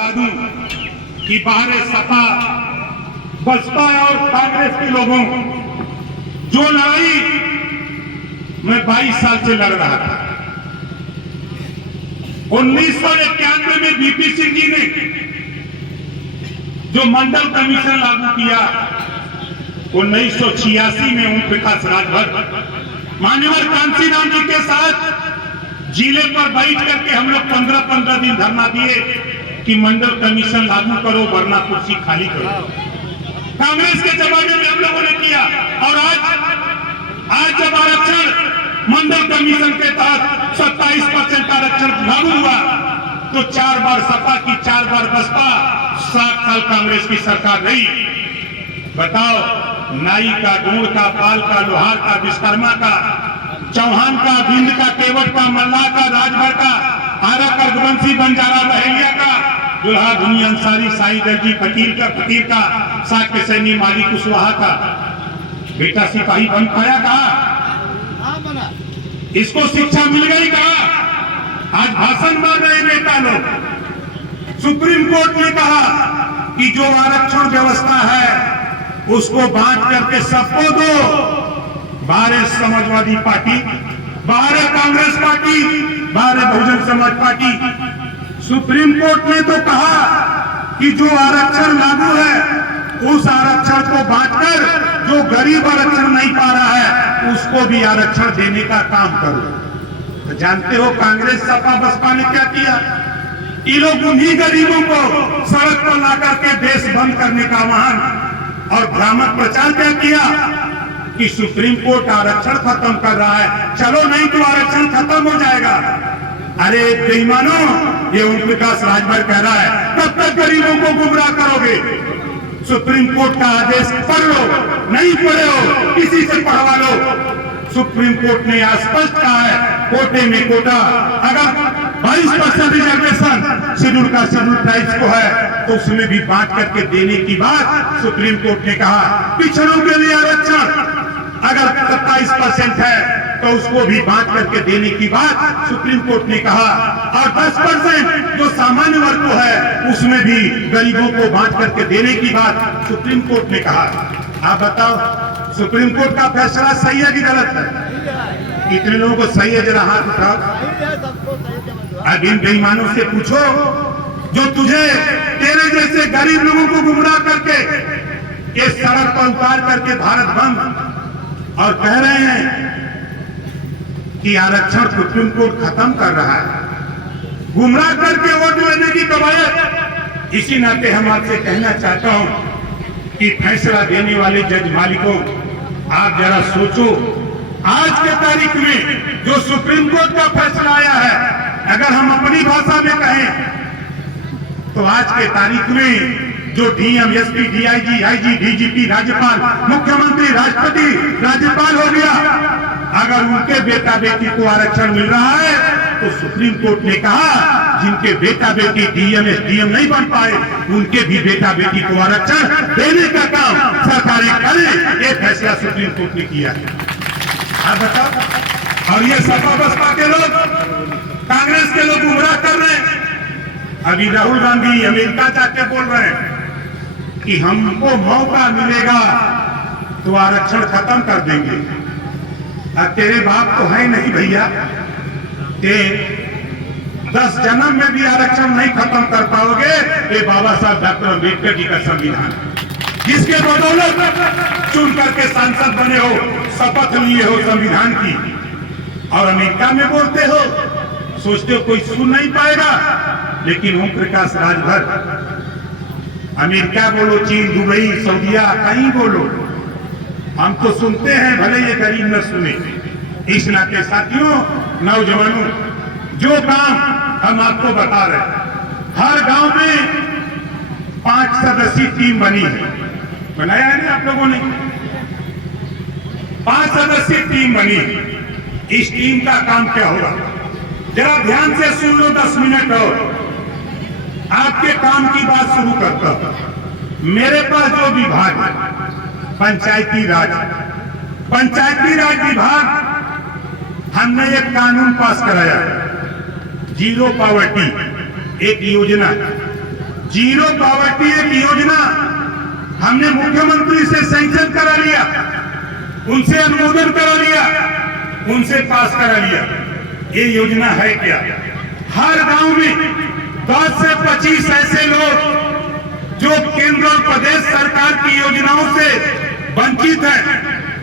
बता दूं कि बाहर सपा बसपा और कांग्रेस के लोगों जो लड़ाई मैं 22 साल से लड़ रहा था। 1991 में बीपी सिंह जी ने जो मंडल कमीशन लागू किया, 1986 में ओम प्रकाश राजभर मान्यवर कांशीराम जी के साथ जिले पर बैठ करके हम लोग 15-15 दिन धरना दिए कि मंडल कमीशन लागू करो वरना कुर्सी खाली करो। कांग्रेस के जमाने में हम लोगों ने किया और आज जब आरक्षण मंडल कमीशन के तहत 27% आरक्षण लागू हुआ तो 4 बार सपा की 4 बार बसपा, 7 साल कांग्रेस की सरकार रही। बताओ, नाई का, गोड़ का, पाल का, लोहार का, विश्वकर्मा का, चौहान का, बिंद का, केवट का, मल्लाह का, राजभर का, आरा का, रघुवंशी, बंजारा, बहेलिया का, दुल्हा, धुनी, अंसारी, साई दर्जी, फकीर का, साक्य सैनी, माली, कुशवाहा का बेटा सिपाही बन पाया कहा? इसको शिक्षा मिल गई कहा? आज भाषण मार रहे नेता लोग। सुप्रीम कोर्ट ने कहा कि जो आरक्षण व्यवस्था है उसको बांट करके सबको दो। बाहर है समाजवादी पार्टी, बाहर है कांग्रेस पार्टी, बाहर है Bahujan Samaj party. Supreme court ने तो कहा कि जो आरक्षण लागू है उस आरक्षण को बांटकर जो गरीब आरक्षण नहीं पा रहा है उसको भी आरक्षण देने का काम करो। तो जानते हो कांग्रेस सपा बसपा ने क्या किया? ये लोग उन्हीं गरीबों को सड़क पर लाकर के देश बंद करने का आह्वान और भ्रामक प्रचार क्या किया कि सुप्रीम कोर्ट आरक्षण खत्म कर रहा है, चलो नहीं तो आरक्षण खत्म हो जाएगा। अरे बेईमानो, ये ओम प्रकाश राजभर कह रहा है कब तक गरीबों को गुमराह करोगे? सुप्रीम कोर्ट का आदेश पढ़ लो, नहीं पढ़े हो किसी से पढ़वा लो। सुप्रीम कोर्ट ने स्पष्ट कहा है कोटे में कोटा, अगर 22% रिजर्वेशन शेड्यूल का शेड्यूल ट्राइब्स को है तो उसमें भी बांट करके देने की बात सुप्रीम कोर्ट ने कहा। पिछड़ों के लिए आरक्षण अगर 27% है तो उसको भी बांट करके देने की बात सुप्रीम कोर्ट ने कहा, और 10% जो सामान्य वर्ग को है उसमें भी गरीबों को बांट करके देने की बात सुप्रीम कोर्ट ने कहा। आप बताओ सुप्रीम कोर्ट का फैसला सही है कि गलत है? इतने लोगों को सही है, जरा हाथ उठाओ। अब इन बेईमानों से पूछो जो तुझे तेरे जैसे गरीब लोगों को गुमराह करके ये सड़क पर उतार करके भारत बंद और कह रहे हैं कि आरक्षण सुप्रीम कोर्ट खत्म कर रहा है, गुमराह करके वोट लेने की कवायद। इसी नाते हम आपसे कहना चाहता हूं कि फैसला देने वाले जज मालिकों, आप जरा सोचो, आज के तारीख में जो सुप्रीम कोर्ट का फैसला आया है, अगर हम अपनी भाषा में कहें तो आज के तारीख में जो DM, SP, DIG, IG, DGP, राज्यपाल, मुख्यमंत्री, राष्ट्रपति, राज्यपाल हो गया, अगर उनके बेटा बेटी को आरक्षण मिल रहा है तो सुप्रीम कोर्ट ने कहा जिनके बेटा बेटी डीएम, एसडीएम नहीं बन पाए उनके भी बेटा बेटी को आरक्षण देने का काम सरकारें करें। ये फैसला सुप्रीम कोर्ट ने किया है। आप बताओ, और ये सपा बसपा के लोग, कांग्रेस के लोग गुमराह कर रहे हैं। अभी राहुल गांधी अमेरिका जाके बोल रहे हैं कि हमको मौका मिलेगा तो आरक्षण खत्म कर देंगे। तेरे बाप तो है नहीं भैया, ते 10 जन्म में भी आरक्षण नहीं खत्म कर पाओगे। ये बाबा साहब डॉक्टर अम्बेडकर जी का संविधान, जिसके बदौलत चुन करके सांसद बने हो, शपथ लिए हो संविधान की, और अमेरिका में बोलते हो, सोचते हो कोई सुन नहीं पाएगा। लेकिन ओम प्रकाश राजभर, अमेरिका बोलो, चीन, दुबई, सऊदीया, कहीं बोलो, हम तो सुनते हैं, भले ये गरीब न सुने। इस नाते साथियों, नौजवानों, जो काम हम आपको बता रहे हैं, हर गांव में 5 सदस्यीय टीम बनी है, बनाया है ना आप लोगों ने? 5 सदस्यीय टीम बनी है। इस टीम का काम क्या होगा, जरा ध्यान से सुन लो, 10 मिनट और आपके काम की बात शुरू करता हूं। मेरे पास जो विभाग है, पंचायती राज विभाग, हमने एक कानून पास कराया, जीरो पॉवर्टी, एक योजना जीरो पॉवर्टी एक योजना हमने मुख्यमंत्री से सैंक्शन करा लिया, उनसे अनुमोदन करा लिया, उनसे पास करा लिया। ये योजना है क्या? हर गांव में 10 से 25 ऐसे लोग जो केंद्र और प्रदेश सरकार की योजनाओं से वंचित हैं,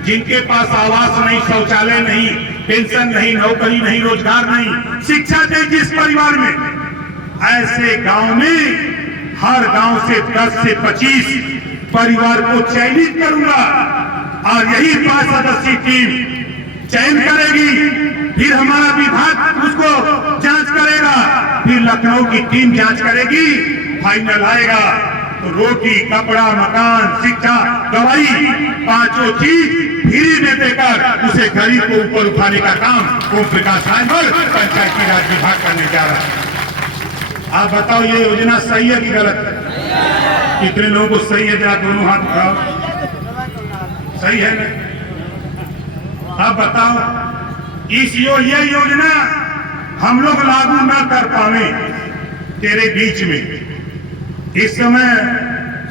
जिनके पास आवास नहीं, शौचालय नहीं, पेंशन नहीं, नौकरी नहीं, रोजगार नहीं, शिक्षा नहीं, जिस परिवार में, ऐसे गांव में हर गांव से 10 से 25 परिवार को चयनित करूंगा और यही 5 सदस्यीय टीम चयन करेगी, फिर हमारा विभाग उसको जांच करेगा, फिर लखनऊ की टीम जांच करेगी, फाइनल आएगा तो रोटी, कपड़ा, मकान, शिक्षा, दवाई, 5 चीज फ्री में देकर उसे गरीब को ऊपर उठाने का काम ओम प्रकाश राजभर पंचायती राज विभाग करने जा रहा है। आप बताओ ये योजना सही है कि गलत है? कितने लोगों को सही है? जरा दोनों हाथ उठाओ। सही है ना? अब बताओ ये योजना हम लोग लागू ना कर पावे तेरे बीच में। इस समय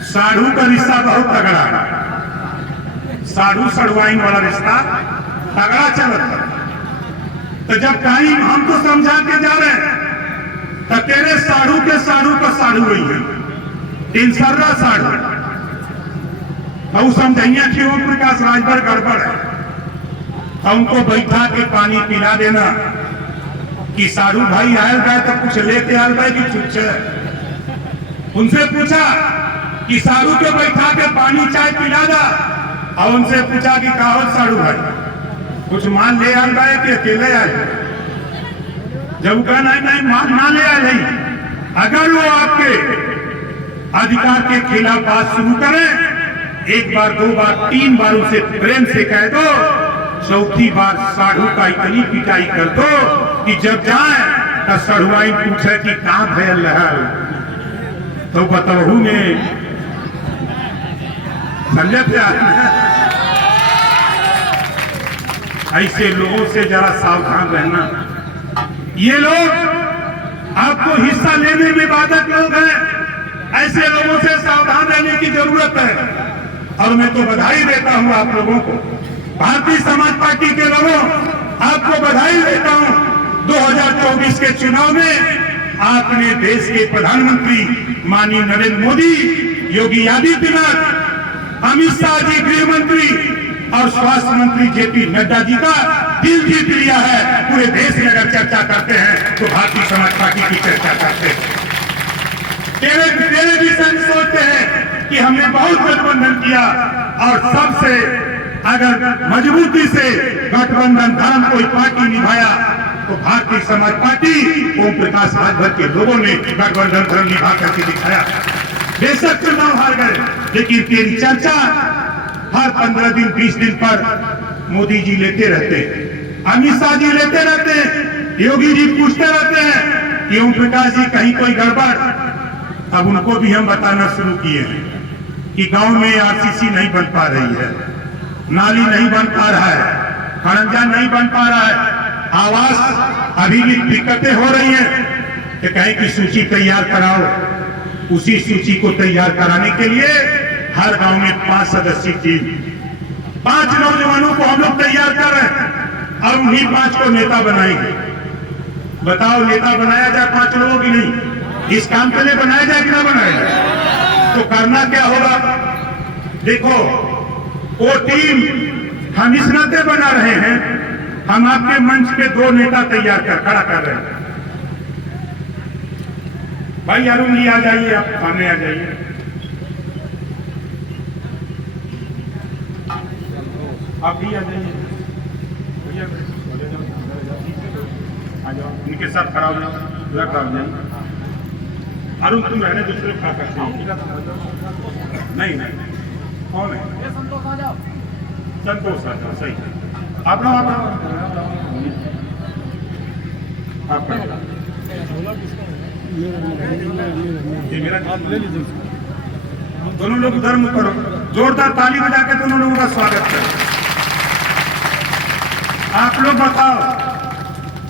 साढ़ू का रिश्ता बहुत तगड़ा है, साढ़ू सड़वाइन वाला रिश्ता तगड़ा चलता है। तो जब कहीं हम तो समझा के जा रहे हैं तो तेरे साढ़ू के साढ़ू का साढ़ू वही है, तीनसर्रा साढ़ू। और समझैया कि ओम प्रकाश राजभर गड़बड़ है, उनको बैठा के पानी पिला देना कि साधु भाई आयल गए तो कुछ लेके आयल गए कि कुछ। उनसे पूछा कि साधु के बैठा के पानी चाय पिला दा, और उनसे पूछा कि कहो साधु भाई कुछ मान ले आयल गए कि अकेले आए? जब कहना नहीं मान ना ले आए नहीं, अगर वो आपके अधिकार के खिलाफ बात शुरू करें, 1 बार 2 बार 3 बार उसे प्रेम से कह दो, 4थी बार साढ़ू का इतनी पिटाई कर दो कि जब जाए तो साढ़ुआई पूछे कि कहां भयल रहल, तो बतहू में समझे थे। ऐसे लोगों से जरा सावधान रहना। ये लोग आपको हिस्सा लेने में बाधक लोग हैं, ऐसे लोगों से सावधान रहने की जरूरत है। और मैं तो बधाई देता हूं आप लोगों को, भारतीय समाज पार्टी के लोगों, आपको बधाई देता हूं। 2024 के चुनाव में आपने देश के प्रधानमंत्री माननीय नरेंद्र मोदी, योगी आदित्यनाथ, अमित शाह जी गृह मंत्री और स्वास्थ्य मंत्री जेपी नड्डा जी का दिल जीत लिया है। पूरे देश में अगर चर्चा करते हैं तो भारतीय समाज पार्टी की चर्चा करते हैं। तेरे भी संग सोचते हैं कि हमने बहुत गठबंधन किया और सबसे अगर मजबूती से गठबंधन धर्म कोई पार्टी निभाया तो भारतीय समाज पार्टी ओम प्रकाश राजभर के लोगों ने गठबंधन धर्म निभा करके दिखाया। बेशक चुनाव हार गए, लेकिन तेरी चर्चा हर 15 दिन 20 दिन पर मोदी जी लेते रहते हैं, अमित शाह जी लेते रहते हैं, योगी जी पूछते रहते हैं कि ओम प्रकाश जी कहीं कोई गड़बड़। अब उनको भी हम बताना शुरू किए हैं कि गांव में आरसीसी नहीं बन पा रही है, नाली नहीं बन पा रहा है, खड़ंजा नहीं बन पा रहा है, आवास अभी भी दिक्कतें हो रही हैं, तो कहीं की सूची तैयार कराओ। उसी सूची को तैयार कराने के लिए हर गांव में 5 सदस्यीय टीम, 5 नौजवानों को हम लोग तैयार कर रहे हैं और उन्हीं 5 को नेता बनाएंगे। बताओ नेता बनाया जाए 5 लोगों की नहीं, इस काम के लिए बनाया जाए कि ना बनाया जाए? तो करना क्या होगा? देखो वो टीम हम इस नाते बना रहे हैं, हम आपके मंच पे 2 नेता तैयार कर खड़ा कर रहे हैं। भाई अरुण जी आ जाइए, आप सामने आ जाइए। आप भी आ जाइए, आ जाओ, इनके साथ खड़ा हो जाओ, खड़ा हो जाइए। अरुण तुम रहने दूसरे खा सकते हो। नहीं कौन है? संतोष आ जाओ। संतोष आ जाओ, सही। आप लोग आप ये मेरा ले लीजिए। दोनों लोग उधर मुख करो, जोरदार ताली बजा के दोनों लोगों का स्वागत करो। आप लोग बताओ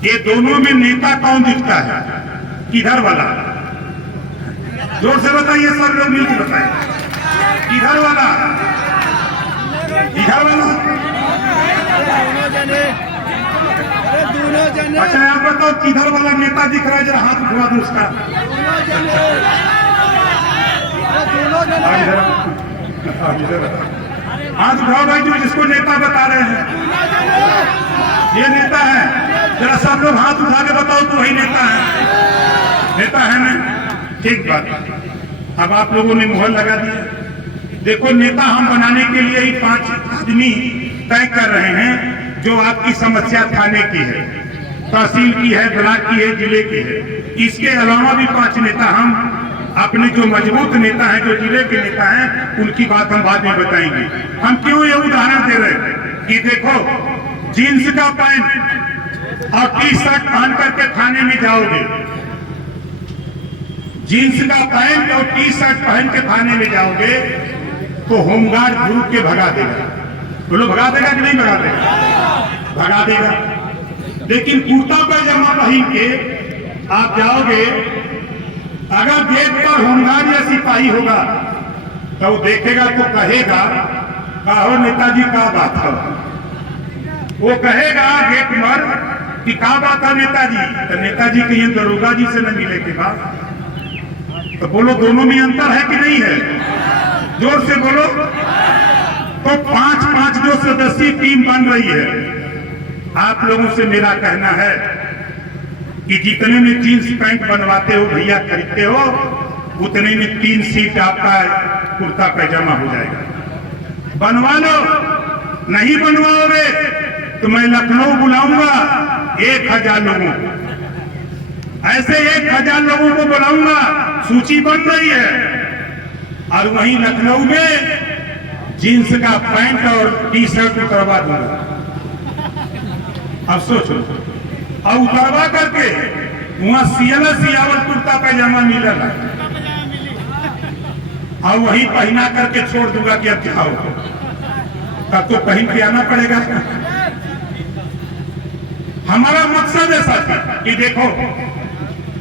ये दोनों में नेता कौन दिखता है? किधर वाला? जोर से बताइए, सब लोग मिलकर बताइए। इधर वाला, इधर वाला, अच्छा आप बताओ किधर वाला नेता दिख रहा है, जरा हाथ उठवा दो उसका। हाथ उठाओ भाई, जो जिसको नेता बता रहे हैं, ये नेता है। जरा सब लोग हाथ उठा के बताओ तो वही नेता है, नेता है ना? ठीक बात। अब आप लोगों ने मुहर लगा दिया। देखो, नेता हम बनाने के लिए ही 5 आदमी तय कर रहे हैं, जो आपकी समस्या थाने की है, तहसील की है, ब्लॉक की है, जिले की है। इसके अलावा भी 5 नेता हम अपने जो मजबूत नेता हैं, जो जिले के नेता हैं, उनकी बात हम बाद में बताएंगे। हम क्यों ये उदाहरण दे रहे हैं कि देखो, जीन्स का पैंट और टी-शर्ट पहन करके थाने में जाओगे, जीन्स का पैंट और टी-शर्ट पहन के थाने में जाओगे तो होमगार्ड ग्रुप के भगा देगा। बोलो, भगा देगा कि नहीं भगा देगा? भगा देगा। लेकिन कुर्ता पैजामा पहन के आप जाओगे, अगर गेट पर होमगार्ड या सिपाही होगा तो वो देखेगा तो कहेगा, कहो नेताजी क्या बात है। वो कहेगा गेट पर कि क्या बात है नेताजी, तो नेताजी कहिए दरोगा जी से न मिले के बाद। तो बोलो, दोनों में अंतर है कि नहीं है? जोर से बोलो। तो 5-5 जो सदस्यीय टीम बन रही है, आप लोगों से मेरा कहना है कि जितने में जींस पैंट बनवाते हो भैया, खरीदते हो, उतने में 3 सीट आपका कुर्ता पैजामा हो जाएगा। बनवा लो। नहीं बनवाओगे तो मैं लखनऊ बुलाऊंगा 1000 लोगों को, ऐसे 1000 लोगों को बुलाऊंगा। सूची बन रही है। और वहीं लखनऊ में जींस का पैंट और टी-शर्ट उतरवा दूंगा। अब सोचो, और उतरवा करके वहां सियावल कुर्ता पैजामा मिलेगा, और वही पहना करके छोड़ दूंगा कि अब क्या हो, तब तो पहन के आना पड़ेगा। हमारा मकसद है साथी कि देखो,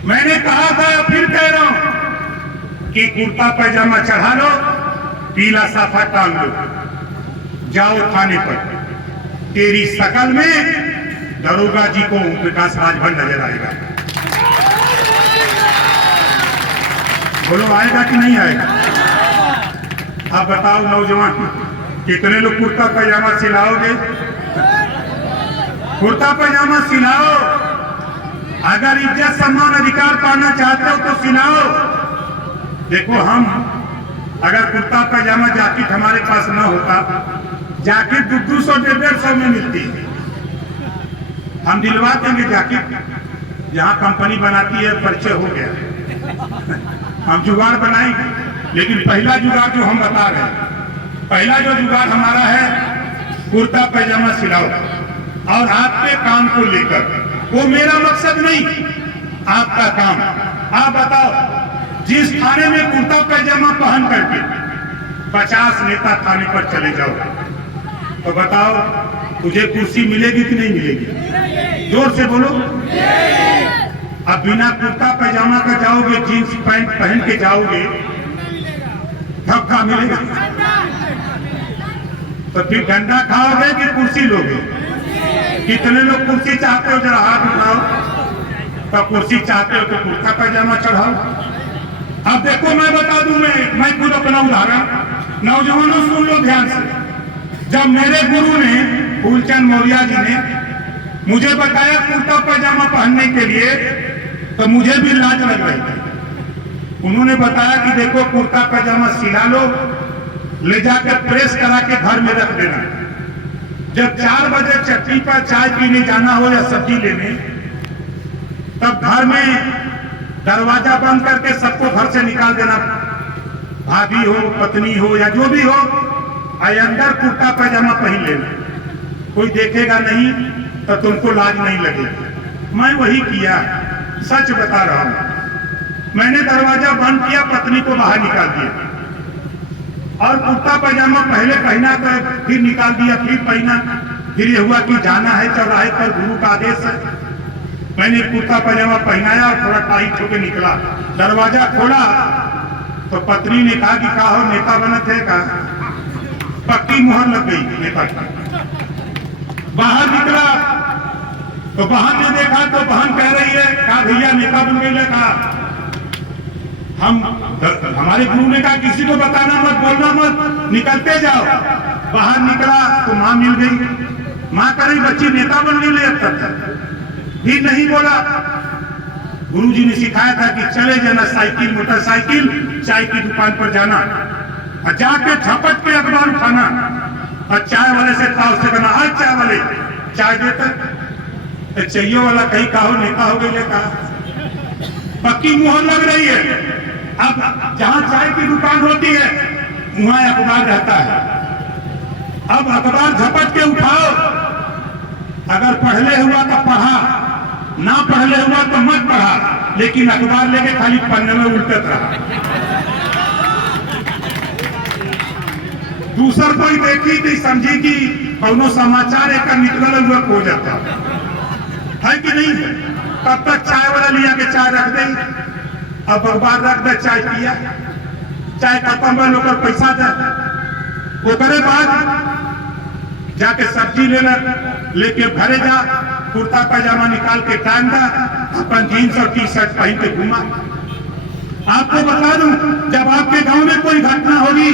मैंने कहा था, फिर कह रहा हूं कि कुर्ता पैजामा चढ़ा लो, पीला साफा टांग लो, जाओ थाने पर। तेरी शकल में दरोगा जी को ओम प्रकाश राजभर नजर आएगा। बोलो, आएगा कि नहीं आएगा? अब बताओ नौजवान, कितने लोग कुर्ता पैजामा सिलाओगे? कुर्ता पैजामा सिलाओ। अगर इज्जत सम्मान अधिकार पाना चाहते हो तो सिलाओ। देखो, हम अगर कुर्ता पैजामा जैकेट हमारे पास न होता, जैकेट 200-150 में मिलती है, हम दिलवा देंगे जैकेट। जहां कंपनी बनाती है परिचय हो गया, हम जुगाड़ बनाएंगे। लेकिन पहला जुगाड़ जो हम बता रहे हैं, पहला जो जुगाड़ हमारा है, कुर्ता पैजामा सिलाओ। और आपके काम को लेकर, वो मेरा मकसद नहीं, आपका काम। आप बताओ, जिस थाने में कुर्ता पैजामा पहन करके 50 नेता थाने पर चले जाओ, तो बताओ तुझे कुर्सी मिलेगी कि नहीं मिलेगी? जोर से बोलो। अब बिना कुर्ता पैजामा का जाओगे, जींस पैंट पहन के जाओगे, धक्का मिलेगा। तो फिर डंडा खाओगे कि कुर्सी लोगे? कितने लोग कुर्सी चाहते हो, जरा हाथ उठाओ। तो कुर्सी चाहते हो तो कुर्ता पैजामा चढ़ाओ। अब देखो, मैं बता दूं, मैं खुद अपना उदाहरण, नौजवानों सुन लो ध्यान से। जब मेरे गुरु ने, फूलचंद मौर्य जी ने मुझे बताया कुर्ता पैजामा पहनने के लिए, तो मुझे भी लाज लग रही थी। उन्होंने बताया कि देखो, कुर्ता पैजामा सिला लो, ले जाकर प्रेस करा के घर में रख देना। जब 4 बजे चट्टी पर चाय पीने जाना हो या सब्जी लेने, तब घर में दरवाजा बंद करके सबको घर से निकाल देना। भाभी हो, पत्नी हो या जो भी हो, अंदर कुर्ता पैजामा पहन लेना। कोई देखेगा नहीं तो तुमको लाज नहीं लगेगी। मैं वही किया, सच बता रहा हूं। मैंने दरवाजा बंद किया, पत्नी को बाहर निकाल दिया, और कुर्ता पैजामा पहले पहना तो फिर निकाल दिया, फिर पहना। फिर ये हुआ कि जाना है चौराहे पर, गुरु का आदेश है। मैंने कुर्ता पैजामा पहनाया और थोड़ा टाइट होकर निकला, दरवाजा खोला तो पत्नी ने कहा कि का हो नेता बनत है का? पक्की मुहर लग गई नेता की। बाहर निकला तो बहन ने देखा तो बहन कह रही है, कहा भैया नेता बन गई। कहा हमारे गुरु ने कहा किसी को बताना मत, बोलना मत, निकलते जाओ। बाहर निकला तो माँ मिल गई। माँ कह रही बच्ची नेता बन गई ले अब तक। फिर नहीं बोला। गुरुजी ने सिखाया था कि चले जाना साइकिल मोटरसाइकिल चाय की दुकान पर जाना और जाके झपट के अखबार उठाना और चाय वाले से ताव से कहना, आज चाय वाले चाय देते। चाहिए वाला कहीं का हो नेता हो गई का? पक्की मुहर लग रही है। अब जहां चाय की दुकान होती है वहां अखबार रहता है। अब अखबार झपट के उठाओ, अगर पढ़ले हुआ तो पढ़ा, ना पढ़ले हुआ तो मत पढ़ा, लेकिन अखबार लेके खाली पन्ने में उल्टत रहा। दूसर कोई देखी तो समझी कि कौनो समाचार एक निकल हुआ हो जाता है कि नहीं? तब तक चाय वाला लिया के चाय रख दे, अब अखबार रख दे, चाय पिया, चाय खत्म हुआ, लोग पैसा दे। ओकरे बाद जाके सब्जी लेना लेके घरे जा, कुर्ता पैजामा निकाल के टांग दा, अपन जीन्स और टी शर्ट पहन के घूमा। आपको बता दूं, जब आपके गांव में कोई घटना होगी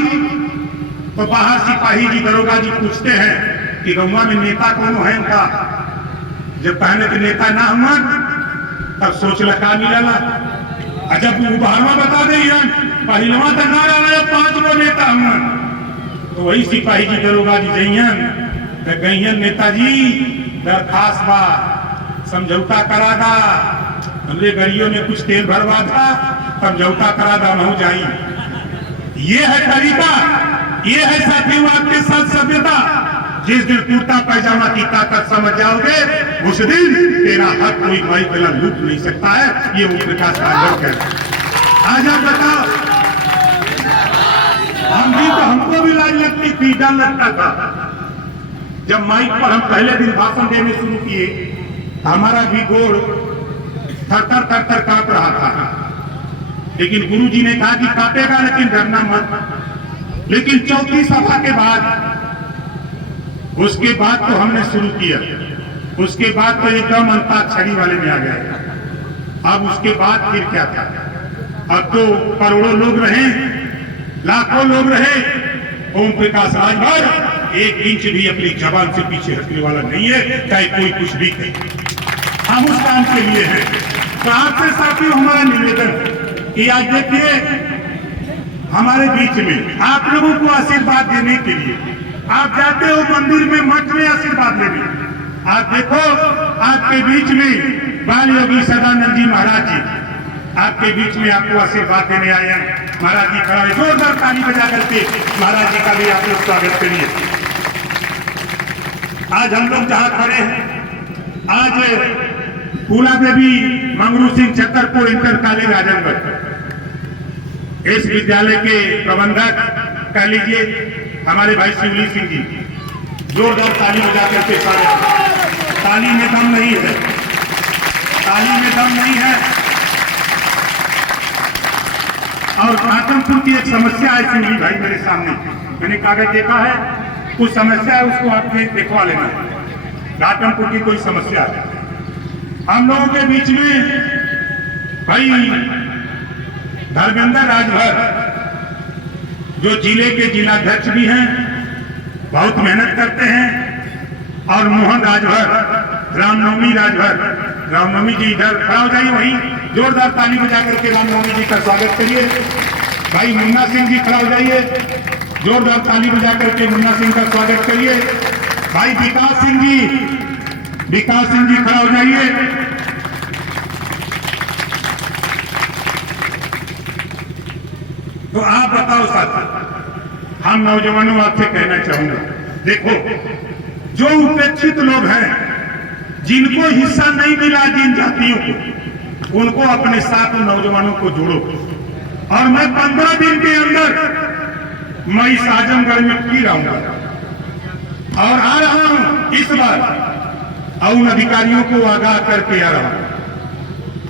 तो बाहर सिपाही जी दरोगा जी पूछते हैं कि गांव में नेता कौन है इनका। जब पहले के नेता ना हुआ तब सोच लगा मिला, जब उबारवा बता दे पहलवा तो ना रहा 5 गो नेता हुआ, तो वही सिपाही जी दरोगा जी जइयन तो गइयन, नेताजी दरखास्त बा, समझौता करा दा, हमरे गरियों ने कुछ तेल भरवा था, समझौता करा दा, मैं जाई। ये है तरीका, ये है साथियों आपके साथ सभ्यता। जिस दिन कुर्ता पैजामा की ताकत समझ जाओगे उस दिन तेरा हक कोई भाई पहला लूट नहीं सकता है। ये ओम प्रकाश राजभर है। आज आप बताओ, हमको भी लाज लगती थी, डर लगता था। जब माइक पर हम पहले दिन भाषण देने शुरू किए, हमारा भी गोड़ थर थर कांप रहा था। लेकिन गुरुजी ने कहा कि कांपेगा लेकिन डरना मत। लेकिन चौथी सभा के बाद, उसके बाद तो हमने शुरू किया, उसके बाद तो एकदम अंताक्षरी वाले में आ गए। अब उसके बाद फिर क्या था? अब तो करोड़ों लोग रहे, लाखों लोग रहे, ओम प्रकाश राजभर एक इंच भी अपनी जबान से पीछे हटने वाला नहीं है, चाहे कोई कुछ भी कहे। हम उस काम के लिए हैं। तो आपसे साथियों हमारा निवेदन कि आज देखिए हमारे बीच में आप लोगों को आशीर्वाद देने के लिए आप जाते हो मंदिर में, मठ में आशीर्वाद लेने। आप देखो आपके बीच में बाल योगी सदानंद जी महाराज जी आपके बीच में आपको आशीर्वाद देने आए हैं। महाराज जी खड़ा है, जोरदार ताली बजा करके महाराज जी का भी आप लोग स्वागत करिए। आज हम लोग जहां खड़े हैं, आज फूला देवी मंगरू सिंह छतरपुर इंटर कॉलेज आजमगढ़, इस विद्यालय के प्रबंधक कह लीजिए हमारे भाई शिवली सिंह जी, जोरदार ताली बजा करके स्वागत। ताली में दम नहीं है, ताली में दम नहीं है। और घाटमपुर की एक समस्या है शिवली भाई मेरे सामने, मैंने कागज देखा है, कुछ समस्या है, उसको आप देखवा लेना। घाटमपुर की कोई समस्या है। हम लोगों के बीच में भाई धर्मेंद्र राजभर जो जिले के जिलाध्यक्ष भी हैं, बहुत मेहनत करते हैं, और मोहन राजभर, रामनवमी राजभर, रामनवमी जी इधर खड़ा हो जाइए, वहीं जोरदार ताली बजा करके रामनवमी जी का स्वागत करिए। भाई मुन्ना सिंह जी खड़ा हो जाइए, जोरदार ताली बजा करके मुन्ना सिंह का स्वागत करिए। भाई विकास सिंह जी खड़ा हो जाइए। तो आप बताओ साथी, हम नौजवानों आपसे कहना चाहूंगा, देखो जो उपेक्षित लोग हैं, जिनको हिस्सा नहीं मिला जिन जातियों को, उनको अपने साथ नौजवानों को जोड़ो। और मैं 15 दिन के अंदर मैं इस आजमगढ़ में फिर आऊंगा और आ रहा हूं इस बार, और उन अधिकारियों को आगाह करके आ रहा हूं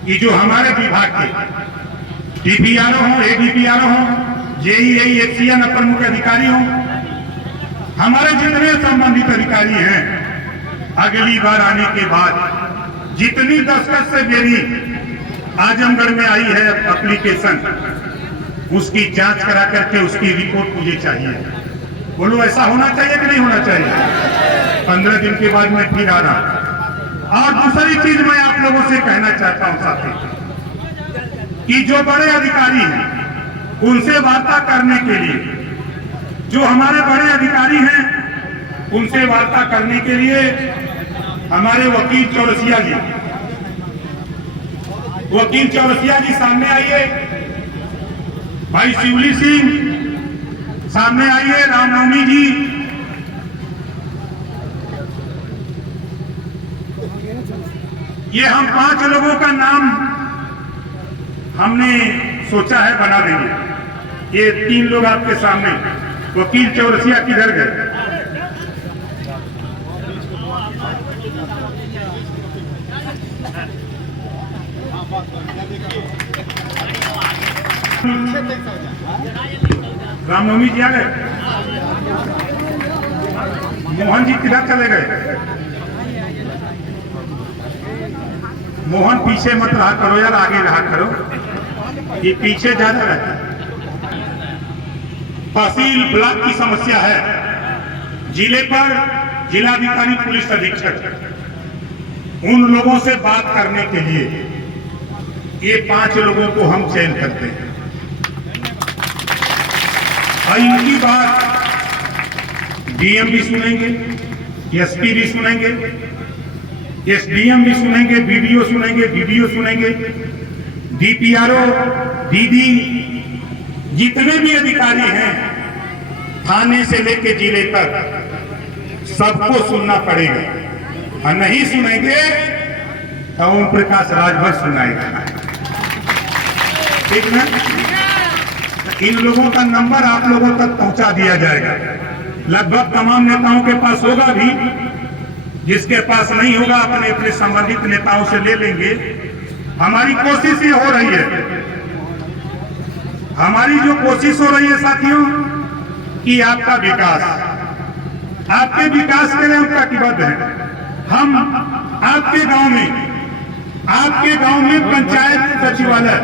कि जो हमारे विभाग के डीपीआरओ हो, एडीपीआरओ हो, जेईई, एक्सीएन अपर मुख्य अधिकारी हो, हमारे जितने संबंधित अधिकारी हैं, अगली बार आने के बाद जितनी दस्तखत से मेरी आजमगढ़ में आई है एप्लीकेशन, उसकी जांच करा करके उसकी रिपोर्ट मुझे चाहिए। बोलो ऐसा होना चाहिए कि नहीं होना चाहिए? 15 दिन के बाद मैं फिर आ रहा। और दूसरी चीज मैं आप लोगों से कहना चाहता हूं साथी, कि जो बड़े अधिकारी हैं उनसे वार्ता करने के लिए, जो हमारे बड़े अधिकारी हैं उनसे वार्ता करने के लिए हमारे वकील चौरसिया जी सामने आइए, भाई शिवली सिंह सामने आइए, रामनवमी जी, ये हम 5 लोगों का नाम हमने सोचा है बना देंगे। ये 3 लोग आपके सामने। वकील चौरसिया किधर गए? रामनवमी जी आ गए? मोहन जी किधर चले गए? मोहन पीछे मत रहा करो यार, आगे रहा करो, ये पीछे ज्यादा रहता है। तहसील ब्लॉक की समस्या है, जिले पर जिलाधिकारी पुलिस अधीक्षक, उन लोगों से बात करने के लिए ये 5 लोगों को हम चयन करते हैं और इनकी बात डीएम भी सुनेंगे, एसपी भी सुनेंगे, एसडीएम भी सुनेंगे, बीडीओ सुनेंगे, डीडीओ सुनेंगे, डीपीआरओ, डीडी, जितने भी अधिकारी हैं थाने से लेके जिले तक सबको सुनना पड़ेगा। और नहीं सुनेंगे तो ओम प्रकाश राजभर सुनाएगा, ठीक ना? इन लोगों का नंबर आप लोगों तक पहुंचा दिया जाएगा। लगभग तमाम नेताओं के पास होगा भी, जिसके पास नहीं होगा अपने अपने संबंधित नेताओं से ले लेंगे। हमारी कोशिश ये हो रही है, हमारी जो कोशिश हो रही है साथियों, कि आपका विकास, आपके विकास के लिए हम कटिबद्ध हैं। हम आपके गांव में पंचायत सचिवालय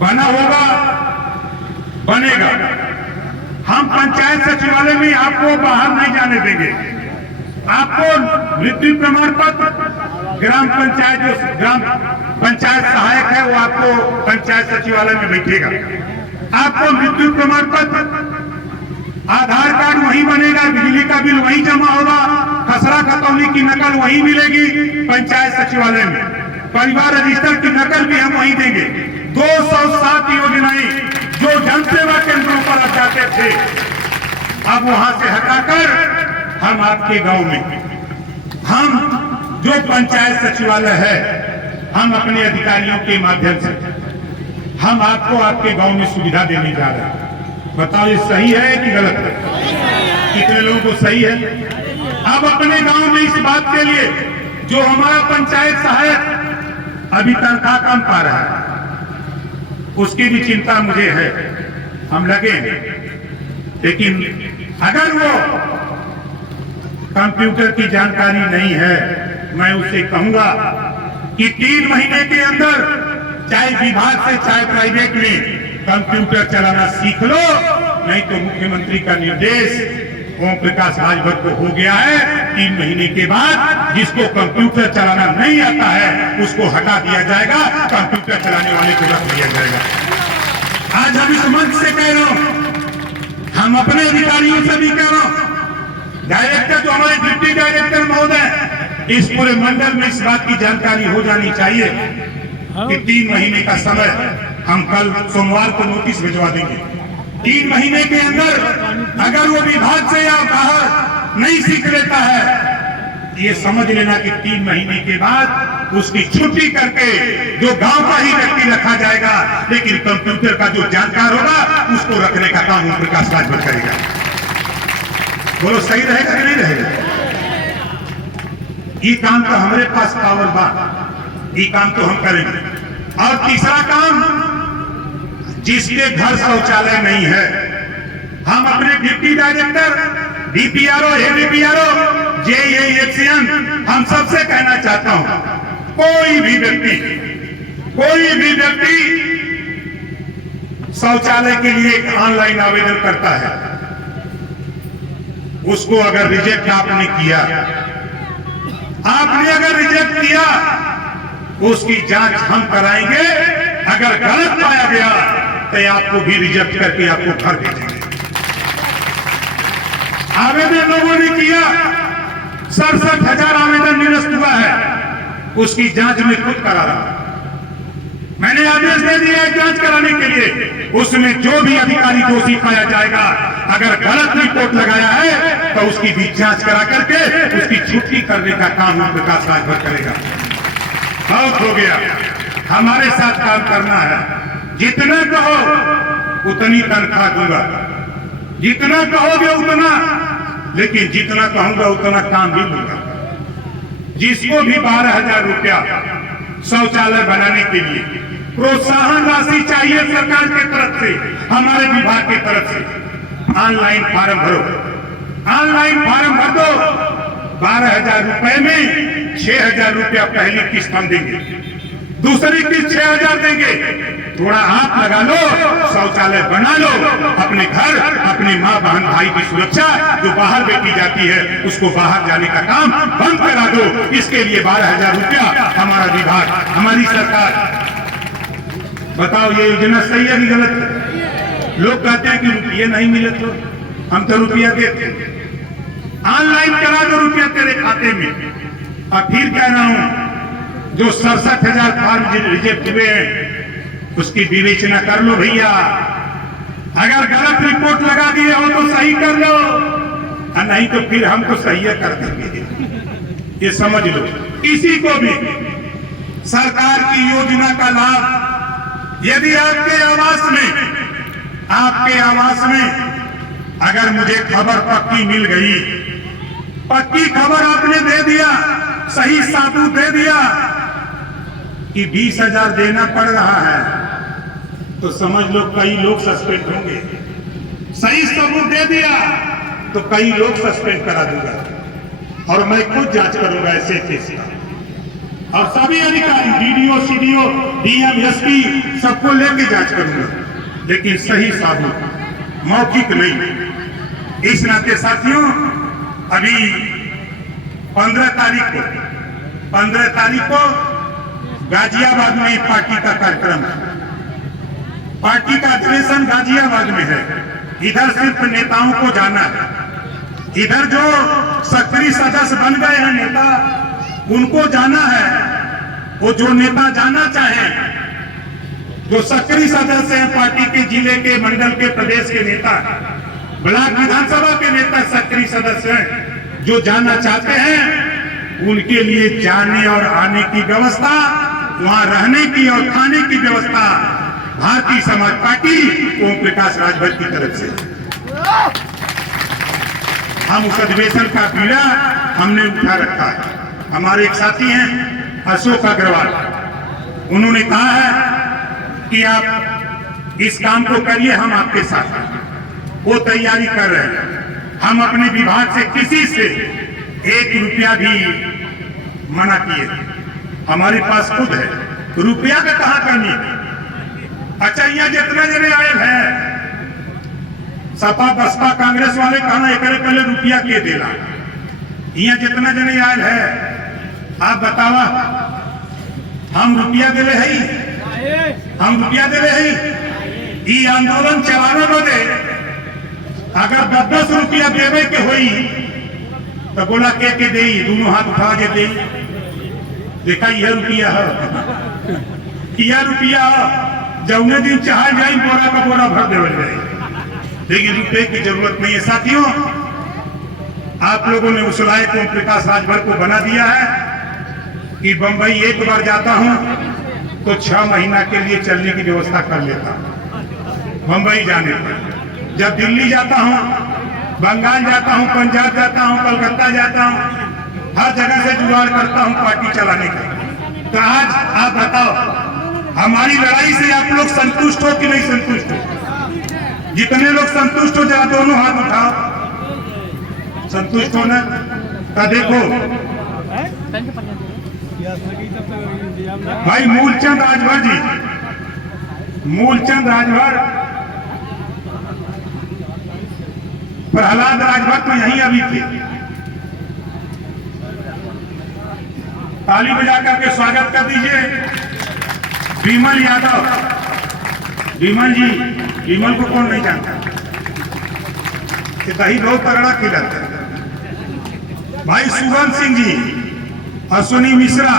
बना होगा, बनेगा। हम पंचायत सचिवालय में आपको बाहर नहीं जाने देंगे। आपको मृत्यु प्रमाण पत्र, ग्राम पंचायत सहायक है वो आपको पंचायत सचिवालय में बैठेगा। आपको मृत्यु प्रमाण पत्र, आधार कार्ड वहीं बनेगा, बिजली का बिल वहीं जमा होगा, खसरा खतौनी की नकल वहीं मिलेगी पंचायत सचिवालय में, परिवार रजिस्टर की नकल भी हम वहीं देंगे। 207 योजनाएं जो जनसेवा केंद्रों पर आप जाते थे, अब वहां से हटाकर हम आपके गांव में, हम जो पंचायत सचिवालय है, हम अपने अधिकारियों के माध्यम से हम आपको आपके गांव में सुविधा देने जा रहे हैं। बताओ ये सही है कि गलत है? कितने लोगों को सही है? अब अपने गांव में इस बात के लिए जो हमारा पंचायत सहायक अभी तनख्वाह कम पा रहा है, उसकी भी चिंता मुझे है, हम लगे हैं। लेकिन अगर वो कंप्यूटर की जानकारी नहीं है, मैं उसे कहूंगा कि 3 महीने के अंदर चाहे विभाग से चाहे प्राइवेट में कंप्यूटर चलाना सीख लो, नहीं तो मुख्यमंत्री का निर्देश ओम प्रकाश राजभर को हो गया है, 3 महीने के बाद जिसको कंप्यूटर चलाना नहीं आता है उसको हटा दिया जाएगा, कंप्यूटर चलाने वाले को रख दिया जाएगा। आज हम इस मंच से कह रहा हूं, हम अपने अधिकारियों से भी कह रहा हूं, डायरेक्टर जो हमारे डिप्टी डायरेक्टर महोदय, इस पूरे मंडल में इस बात की जानकारी हो जानी चाहिए कि 3 महीने का समय, हम कल सोमवार को नोटिस भिजवा देंगे। 3 महीने के अंदर अगर वो विभाग से या बाहर नहीं सीख लेता है, ये समझ लेना कि 3 महीने के बाद उसकी छुट्टी करके जो गांव का ही व्यक्ति रखा जाएगा, लेकिन कंप्यूटर का जो जानकार होगा उसको रखने का काम ओम प्रकाश राजभर करेगा। बोलो सही रहेगा कि नहीं रहेगा? ये काम तो हमारे पास पावर बा, ये काम तो हम करेंगे। और तीसरा काम जिसके घर शौचालय नहीं है। हम अपने डिप्टी डायरेक्टर, डीपीआरओ, एडीपीआरओ, जेईएक्सियन, हम सबसे कहना चाहता हूं, कोई भी व्यक्ति शौचालय के लिए एक ऑनलाइन आवेदन करता है, उसको अगर रिजेक्ट आपने किया, उसकी जांच हम कराएंगे। अगर गलत पाया गया तो आपको भी रिजेक्ट करके आपको घर भेजेंगे। आवेदन लोगों ने किया, 67,000 आवेदन निरस्त हुआ है, उसकी जांच में खुद करा रहा। मैंने आदेश दे दिया है जांच कराने के लिए। उसमें जो भी अधिकारी दोषी पाया जाएगा, अगर गलत रिपोर्ट लगाया है तो उसकी भी जांच करा करके उसकी छुट्टी करने का काम प्रकाश राजभर करेगा। बहुत हो गया, हमारे साथ काम करना है। जितना कहो उतनी तनख्वाह दूंगा, जितना कहोगे उतना, लेकिन जितना कहूंगा उतना काम भी दूंगा। जिसको भी 12,000 रुपया शौचालय बनाने के लिए प्रोत्साहन राशि चाहिए सरकार की तरफ से, हमारे विभाग की तरफ से, ऑनलाइन फॉर्म भरो, ऑनलाइन फॉर्म भर दो। 12,000 रुपए में 6,000 रुपया पहली किस्त हम देंगे, दूसरी किस्त 6,000 देंगे। थोड़ा हाथ लगा लो, शौचालय बना लो, अपने घर, अपनी माँ बहन भाई की सुरक्षा, जो बाहर बेटी जाती है उसको बाहर जाने का काम बंद करा दो। इसके लिए 12,000 रुपया हमारा विभाग, हमारी सरकार। बताओ ये योजना सही है कि गलत है? लोग कहते हैं कि रुपये नहीं मिले तो हम तो रुपया देते। ऑनलाइन करा दो रुपया तेरे खाते में। और फिर कह रहा हूं, जो 67,000 फॉर्म रिजेक्ट हुए हैं उसकी विवेचना कर लो भैया। अगर गलत रिपोर्ट लगा दिए हो तो सही कर लो, और नहीं तो फिर हम तो सही कर देंगे। ये समझ लो। किसी को भी सरकार की योजना का लाभ यदि आपके आवास में अगर मुझे खबर पक्की मिल गई, पक्की खबर आपने दे दिया, सही साबूत दे दिया कि 20,000 देना पड़ रहा है, तो समझ लो कई लोग सस्पेंड होंगे। सही सबूत दे दिया तो कई लोग सस्पेंड करा दूंगा, और मैं खुद जांच करूंगा ऐसे केस का। और सभी अधिकारी, डीडीओ, सीडीओ, डीएम, एसपी, सबको लेके जांच करूंगा, लेकिन सही साबूत, मौखिक नहीं। इस नाते साथियों, अभी 15 तारीख को गाजियाबाद में पार्टी का कार्यक्रम है। पार्टी का अधिवेशन गाजियाबाद में है। इधर सिर्फ नेताओं को जाना है। इधर जो सक्रिय सदस्य बन गए हैं नेता, उनको जाना है। वो जो नेता जाना चाहे, जो सक्रिय सदस्य हैं पार्टी के, जिले के, मंडल के, प्रदेश के नेता, ब्लॉक विधानसभा के नेता सक्रिय सदस्य हैं, जो जाना चाहते हैं, उनके लिए जाने और आने की व्यवस्था, वहां रहने की और खाने की व्यवस्था भारतीय समाज पार्टी ओम प्रकाश राजभर की तरफ से। हम उस अधिवेशन का बीड़ा हमने उठा रखा है। हमारे एक साथी हैं अशोक अग्रवाल, उन्होंने कहा है कि आप इस काम को करिए, हम आपके साथ हैं। वो तैयारी कर रहे हैं। हम अपने विभाग से किसी से 1 रुपया भी मना किए, हमारे पास खुद है। रुपया का कहां कमी? अच्छा, यहाँ जितना जने आयल है, सपा बसपा कांग्रेस वाले कहना एक पहले रुपया के देला। यहाँ जितना जने आयल है, आप बतावा, हम रुपया दिले है? हम रुपया दिले है? ये आंदोलन चलाने बदे अगर 10 रुपया देवे के होई तो बोला के दे, दोनों हाथ उठा के दे। देखा यह रुपया है, यह रुपया जौने दिन चाह जाए बोरा का बोरा भर देवल जाए, लेकिन रुपये की जरूरत नहीं है। साथियों, आप लोगों ने उस लायक ओम प्रकाश राजभर को बना दिया है कि बंबई एक बार जाता हूं तो 6 महीना के लिए चलने की व्यवस्था कर लेता हूं। बंबई जाने पर जब दिल्ली जाता हूं, बंगाल जाता हूं, पंजाब जाता हूं, कलकत्ता जाता हूं, हर जगह से जुगाड़ करता हूं पार्टी चलाने का। तो आज आप बताओ, हमारी लड़ाई से आप लोग संतुष्ट हो कि नहीं संतुष्ट हो? जितने लोग संतुष्ट हो जरा दोनों हाथ उठाओ। संतुष्ट हो ना? तो देखो भाई मूलचंद राजभर जी, मूलचंद राजभर, प्रहलाद राजभर तो यहीं अभी थे। ताली बजा करके स्वागत कर दीजिए विमल यादव। विमल जी, विमल को कौन नहीं जानता? दही बहुत तगड़ा खिलाता है। भाई सुगंध सिंह जी, अश्विनी मिश्रा,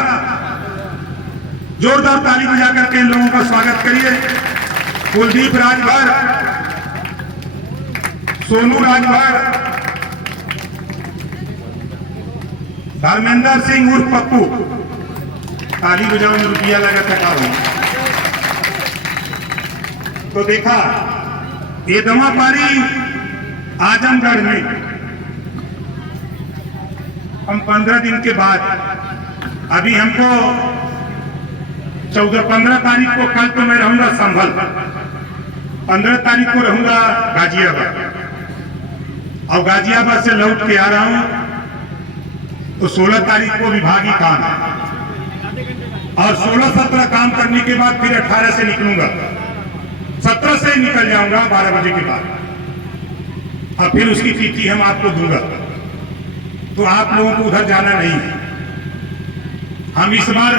जोरदार ताली बजा करके इन लोगों का स्वागत करिए। कुलदीप राजभर, सोनू राजभर, धर्मेंद्र सिंह उर्फ पप्पू, ताली बजाओ में रुपया लगा थका हुआ। तो देखा ये दमापारी आजमगढ़ में हम 15 दिन के बाद, अभी हमको 15 तारीख को, कल तो मैं रहूंगा संभल, 15 तारीख को रहूंगा गाजियाबाद, और गाजियाबाद से लौट के आ रहा हूं तो 16 तारीख को विभागीय काम है, और 16-17 काम करने के बाद फिर 18 से निकलूंगा, 17 से निकल जाऊंगा 12 बजे के बाद, और फिर उसकी तिथि हम आपको दूंगा। तो आप लोगों को उधर जाना नहीं है। हम इस बार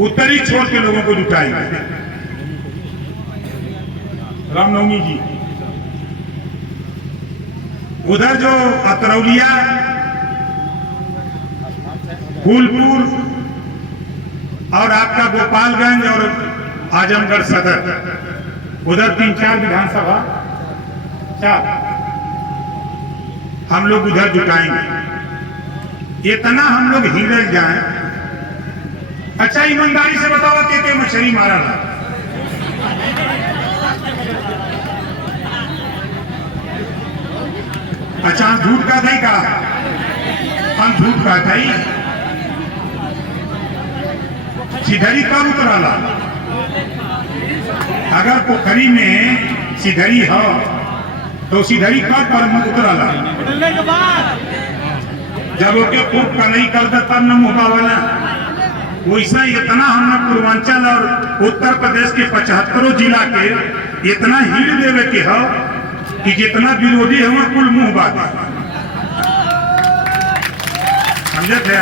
उत्तरी छोर के लोगों को जुटाएंगे। रामनवमी जी उधर जो अतरौलिया, फूलपुर और आपका गोपालगंज और आजमगढ़ सदर, उधर 3-4 विधानसभा, 4 हम लोग उधर जुटाएंगे। इतना हम लोग हिल जाएं। अच्छा ईमानदारी से बताओ के मछली मारा ना? अच्छा हम झूठ का नहीं कहा, हम झूठ का था ही। सिधरी कब उतराला? अगर पोखरी में सिधरी हो तो सिधरी कब पर उतराला? जब ओके खूब कलई कर दे तब न मुँह वाला। वैसा इतना हमने पूर्वांचल और उत्तर प्रदेश के 75 जिला के इतना हिल देवे के हो कि जितना विरोधी है वह कुल मुंह बात समझे थे।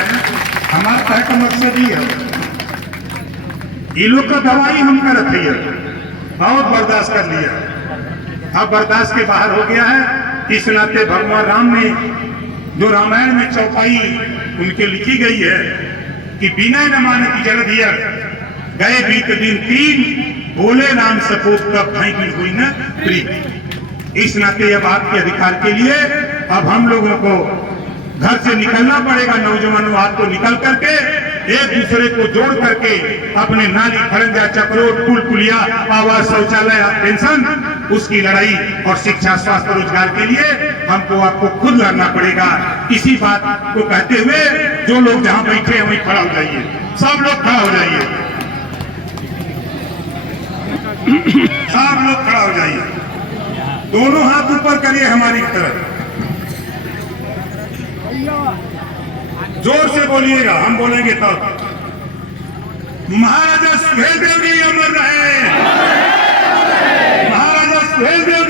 हमारा कहे का मकसद ही है, ये लोग का दवाई हम करते हैं, बहुत बर्दाश्त कर लिया, अब बर्दाश्त के बाहर हो गया है। इस नाते भगवान राम ने जो रामायण में चौपाई उनके लिखी गई है कि बिना न मानती जल दिया गए बीत दिन 3, बोले राम सपूत तब भाई हुई न प्रीत। इस नाते अब आपके अधिकार के लिए अब हम लोगों को घर से निकलना पड़ेगा। नौजवानों आपको निकल करके एक दूसरे को जोड़ करके अपने नाली, खड़ंजा, चक्रोट, पुल पुलिया, आवास, शौचालय, पेंशन, उसकी लड़ाई और शिक्षा, स्वास्थ्य, रोजगार के लिए हमको आपको खुद लड़ना पड़ेगा। इसी बात को कहते हुए जो लोग जहां बैठे हैं वहीं खड़ा हो जाइए, सब लोग खड़ा हो जाइए, सब लोग खड़ा हो जाइए, दोनों हाथ ऊपर करिए हमारी तरफ, जोर से बोलिएगा, हम बोलेंगे तब। महाराजा सुहेलदेव जी अमर रहे, महाराजा सुहेलदेव